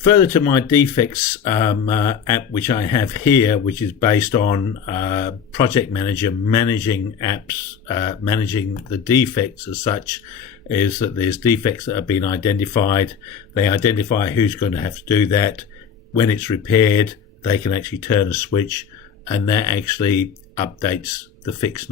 Further to my defects app, which I have here, which is based on Project Manager managing apps, managing the defects as such, is that there's defects that have been identified. They identify who's going to have to do that. When it's repaired, they can actually turn a switch, and that actually updates the fix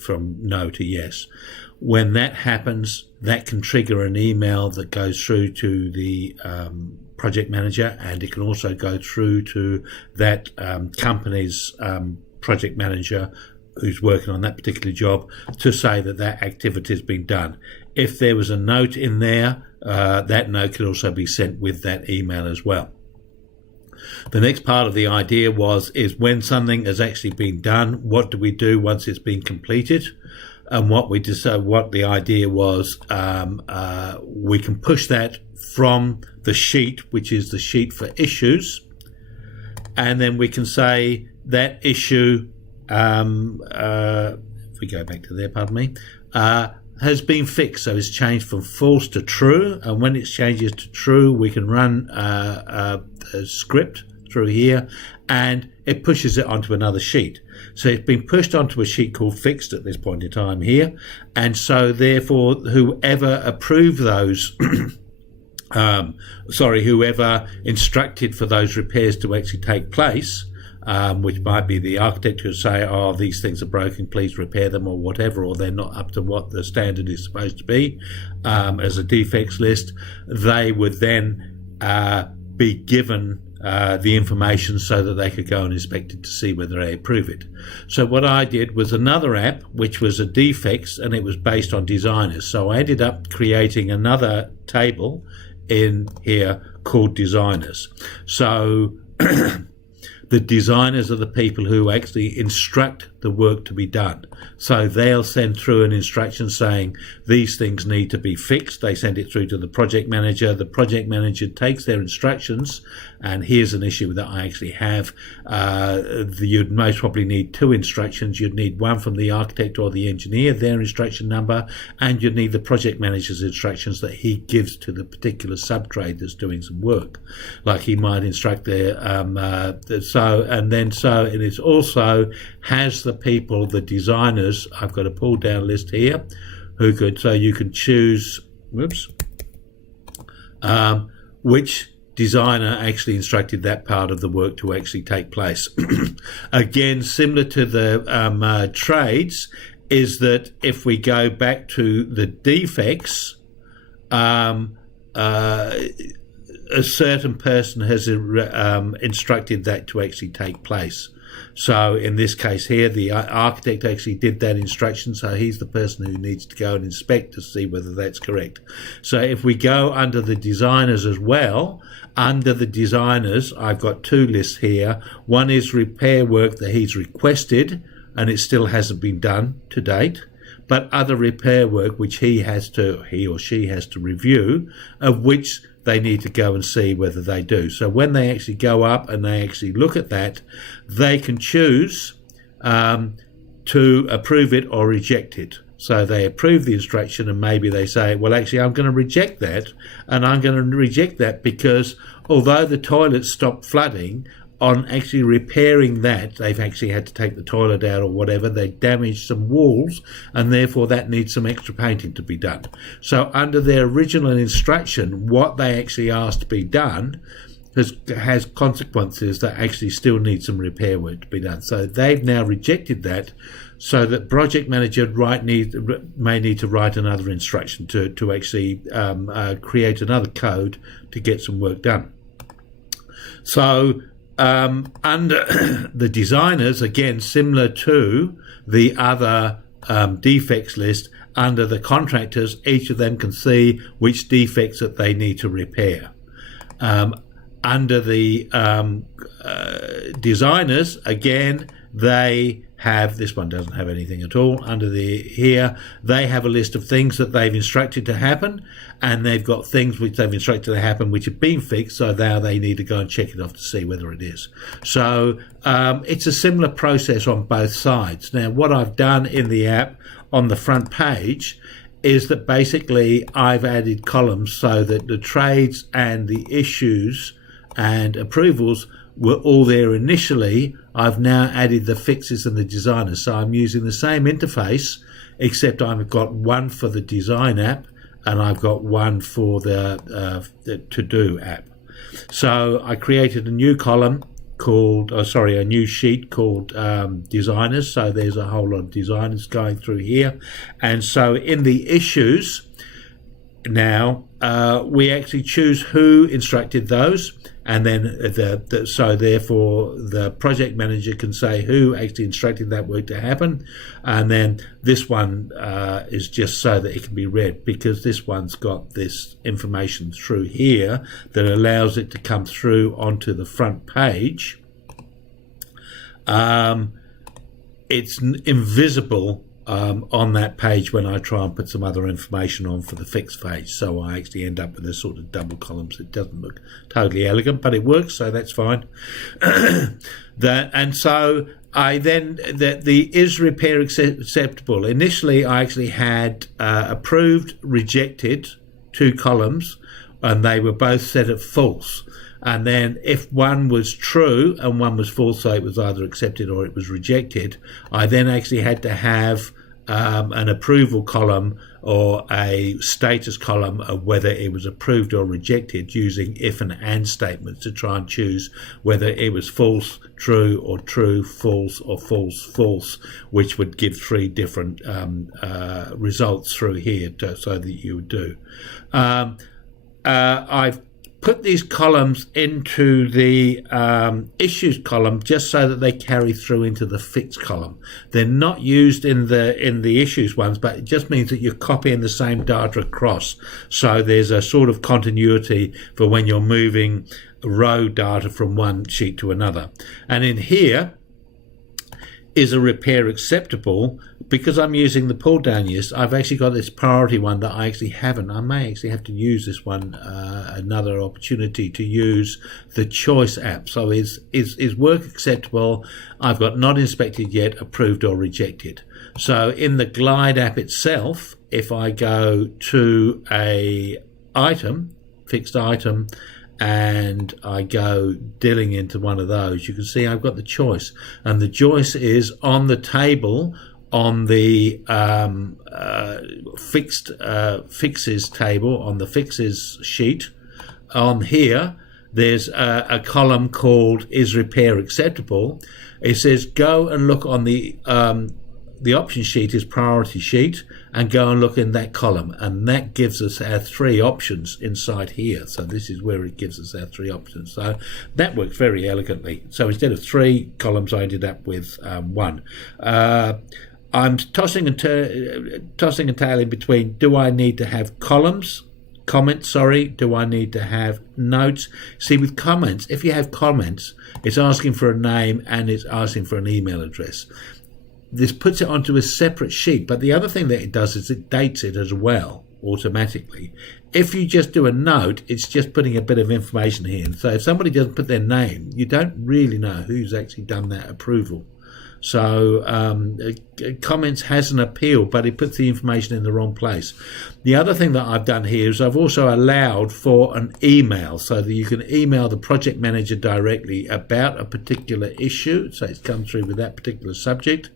from no to yes. When that happens, that can trigger an email that goes through to the project manager, and it can also go through to that company's project manager who's working on that particular job to say that that activity has been done. If there was a note in there, that note could also be sent with that email as well. The next part of the idea is when something has actually been done, what do we do once it's been completed? And what the idea was, we can push that from the sheet, which is the sheet for issues, and then we can say that issue, if we go back to there, pardon me, has been fixed. So it's changed from false to true, and when it changes to true, we can run a script through here, and it pushes it onto another sheet. So it's been pushed onto a sheet called fixed at this point in time here, and so therefore whoever approved those whoever instructed for those repairs to actually take place, which might be the architect who say, oh, these things are broken, please repair them, or whatever, or they're not up to what the standard is supposed to be, as a defects list, they would then be given the information so that they could go and inspect it to see whether they approve it. So what I did was another app, which was a defects, and it was based on designers. So I ended up creating another table in here called designers. So the designers are the people who actually instruct the work to be done. So they'll send through an instruction saying these things need to be fixed. They send it through to the project manager. The project manager takes their instructions, and here's an issue that I actually have. You'd most probably need two instructions. You'd need one from the architect or the engineer, their instruction number, and you'd need the project manager's instructions that he gives to the particular sub-trade that's doing some work. Like he might instruct and it also has the people, the designers. I've got a pull down list here so you can choose which designer actually instructed that part of the work to actually take place. Again, similar to the trades, is that if we go back to the defects, a certain person has instructed that to actually take place. So in this case here, the architect actually did that instruction, so he's the person who needs to go and inspect to see whether that's correct. So if we go under the designers as well, under the designers, I've got two lists here. One is repair work that he's requested, and it still hasn't been done to date, but other repair work which he or she has to review, of which they need to go and see whether they do. So when they actually go up and they actually look at that, they can choose to approve it or reject it. So they approve the instruction, and maybe they say, well, actually, I'm going to reject that, and I'm going to reject that because although the toilets stopped flooding, on actually repairing that, they've actually had to take the toilet out or whatever. They damaged some walls, and therefore that needs some extra painting to be done. So under their original instruction, what they actually asked to be done has consequences that actually still need some repair work to be done. So they've now rejected that, so that project manager may need to write another instruction to actually create another code to get some work done. So under the designers, again, similar to the other defects list, under the contractors, each of them can see which defects that they need to repair. Under the designers, again, they have, this one doesn't have anything at all, under here, they have a list of things that they've instructed to happen, and they've got things which they've instructed to happen which have been fixed, so now they need to go and check it off to see whether it is. So it's a similar process on both sides. Now, what I've done in the app on the front page is that basically I've added columns so that the trades and the issues and approvals were all there initially. I've now added the fixes and the designers, so I'm using the same interface, except I've got one for the design app and I've got one for the to-do app. So I created a new column called, a new sheet called designers. So there's a whole lot of designers going through here. And so in the issues now, we actually choose who instructed those. And then so therefore the project manager can say who actually instructed that work to happen. And then this one is just so that it can be read, because this one's got this information through here that allows it to come through onto the front page. It's invisible on that page when I try and put some other information on for the fixed page, so I actually end up with a sort of double columns. It doesn't look totally elegant, but it works, so that's fine. And so I then the is repair acceptable. Initially I actually had approved, rejected 2 columns, and they were both set at false. And then if one was true and one was false, so it was either accepted or it was rejected, I then actually had to have an approval column or a status column of whether it was approved or rejected, using if and statements to try and choose whether it was false, true, or true, false, or false, false, which would give 3 different results through here so that you would do. I've put these columns into the issues column just so that they carry through into the fixed column. They're not used in the issues ones, but it just means that you're copying the same data across. So there's a sort of continuity for when you're moving row data from one sheet to another. And in here is a repair acceptable. Because I'm using the pull down list, I've actually got this priority one that I actually haven't. I may actually have to use this one, another opportunity to use the choice app. So is work acceptable? I've got not inspected yet, approved or rejected. So in the Glide app itself, if I go to a item, fixed item, and I go dealing into one of those, you can see I've got the choice, and the choice is on the table on the fixes table, on the fixes sheet. On here there's a column called is repair acceptable. It says go and look on the option sheet is priority sheet, and go and look in that column, and that gives us our 3 options inside here. So this is where it gives us our 3 options. So that works very elegantly. So instead of 3 columns, I ended up with 1. I'm tossing and tailing between, do I need to have comments, do I need to have notes? See, with comments, if you have comments, it's asking for a name and it's asking for an email address. This puts it onto a separate sheet, but the other thing that it does is it dates it as well automatically. If you just do a note, it's just putting a bit of information here. So if somebody doesn't put their name, you don't really know who's actually done that approval. So comments has an appeal, but it puts the information in the wrong place. The other thing that I've done here is I've also allowed for an email, so that you can email the project manager directly about a particular issue. So it's come through with that particular subject,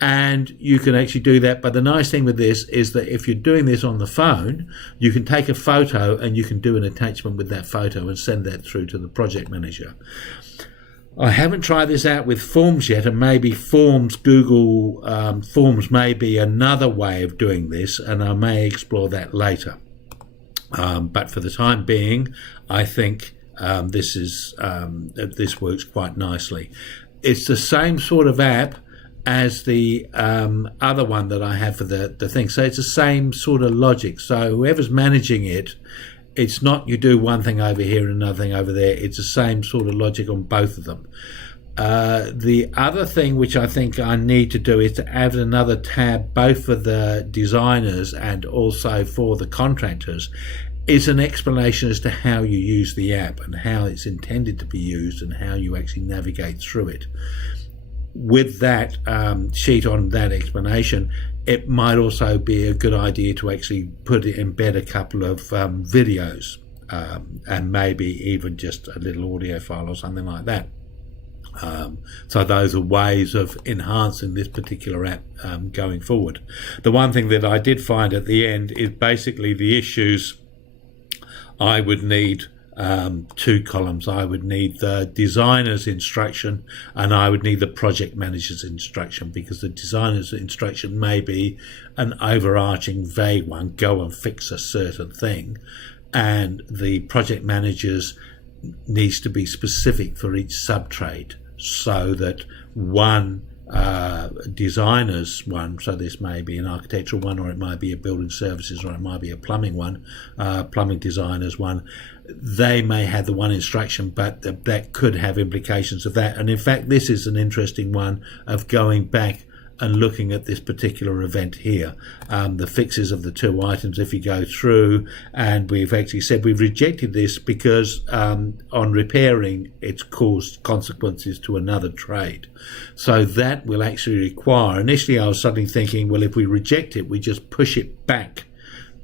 and you can actually do that. But the nice thing with this is that if you're doing this on the phone, you can take a photo and you can do an attachment with that photo and send that through to the project manager. I haven't tried this out with forms yet, and maybe Google Forms may be another way of doing this, and I may explore that later. But for the time being, I think this works quite nicely. It's the same sort of app as the other one that I have for the thing. So it's the same sort of logic. So whoever's managing it, it's not you do one thing over here and another thing over there. It's the same sort of logic on both of them. The other thing which I think I need to do is to add another tab both for the designers and also for the contractors, is an explanation as to how you use the app and how it's intended to be used and how you actually navigate through it. With that sheet on that explanation, it might also be a good idea to actually embed a couple of videos and maybe even just a little audio file or something like that. So those are ways of enhancing this particular app going forward. The one thing that I did find at the end is basically the issues. I would need 2 columns. I would need the designer's instruction and I would need the project manager's instruction, because the designer's instruction may be an overarching vague one, go and fix a certain thing, and the project manager's needs to be specific for each sub-trade, so that one designer's one, so this may be an architectural one, or it might be a building services, or it might be a plumbing one, plumbing designer's one, they may have the one instruction, but that could have implications of that. And in fact, this is an interesting one of going back and looking at this particular event here, the fixes of the 2 items. If you go through, and we've actually said we've rejected this because on repairing it's caused consequences to another trade. So that will actually require, initially I was suddenly thinking, well, if we reject it, we just push it back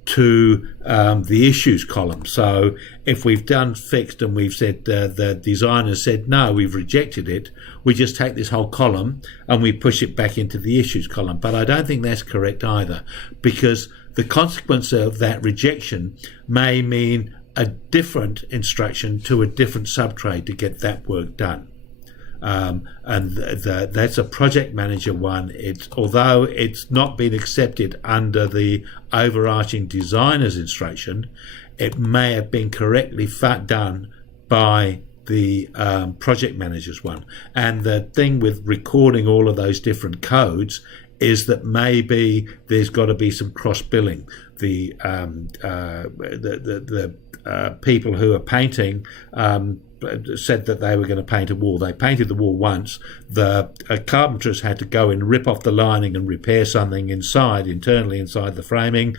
to the issues column. So if we've done fixed and we've said the designer said no, we've rejected it, we just take this whole column and we push it back into the issues column. But I don't think that's correct either, because the consequence of that rejection may mean a different instruction to a different subtrade to get that work done. And that's a project manager one. Although it's not been accepted under the overarching designer's instruction, it may have been correctly done by the project manager's one. And the thing with recording all of those different codes is that maybe there's got to be some cross billing. The people who are painting said that they were going to paint a wall. They painted the wall once. The carpenters had to go and rip off the lining and repair something internally inside the framing.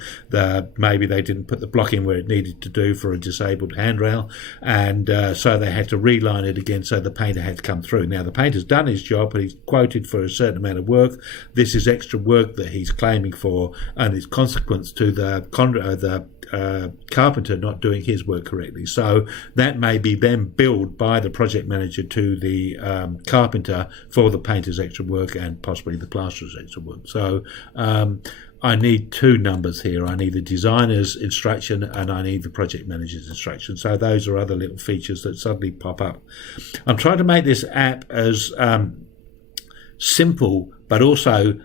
Maybe they didn't put the block in where it needed to do for a disabled handrail, and so they had to reline it again, so the painter had to come through. Now, the painter's done his job, but he's quoted for a certain amount of work. This is extra work that he's claiming for, and it's consequence to the carpenter not doing his work correctly. So that may be then billed by the project manager to the carpenter for the painter's extra work and possibly the plasterer's extra work. So I need 2 numbers here. I need the designer's instruction and I need the project manager's instruction. So those are other little features that suddenly pop up. I'm trying to make this app as simple but also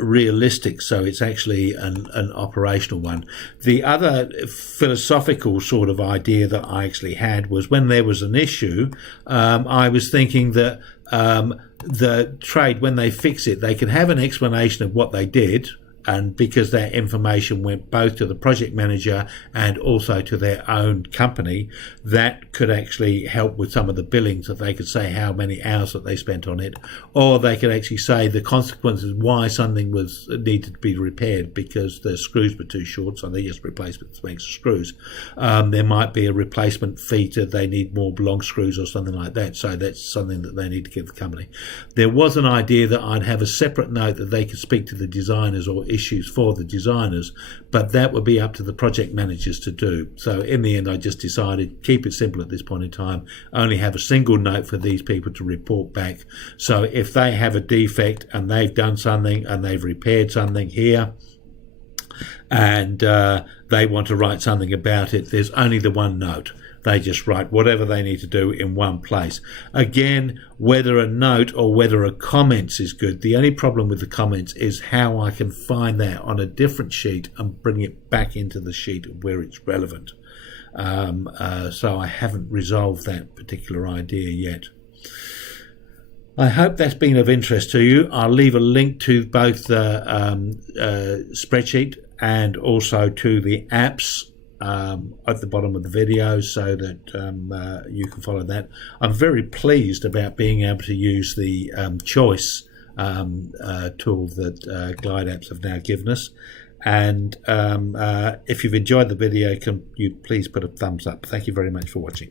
realistic, so it's actually an operational one. The other philosophical sort of idea that I actually had was, when there was an issue, I was thinking that the trade, when they fix it, they can have an explanation of what they did, and because that information went both to the project manager and also to their own company, that could actually help with some of the billings, that they could say how many hours that they spent on it, or they could actually say the consequences why something was needed to be repaired because the screws were too short, so they just replaced with some extra screws. There might be a replacement fee to they need more long screws or something like that, so that's something that they need to give the company. There was an idea that I'd have a separate note that they could speak to the designers or issues for the designers, but that would be up to the project managers to do. So in the end, I just decided keep it simple at this point in time, only have a single note for these people to report back. So if they have a defect and they've done something and they've repaired something here and they want to write something about it, there's only the one note. They just write whatever they need to do in one place. Again, whether a note or whether a comments is good. The only problem with the comments is how I can find that on a different sheet and bring it back into the sheet where it's relevant. So I haven't resolved that particular idea yet. I hope that's been of interest to you. I'll leave a link to both the spreadsheet and also to the apps at the bottom of the video, so that you can follow that. I'm very pleased about being able to use the choice tool that GlideApps have now given us. And if you've enjoyed the video, can you please put a thumbs up. Thank you very much for watching.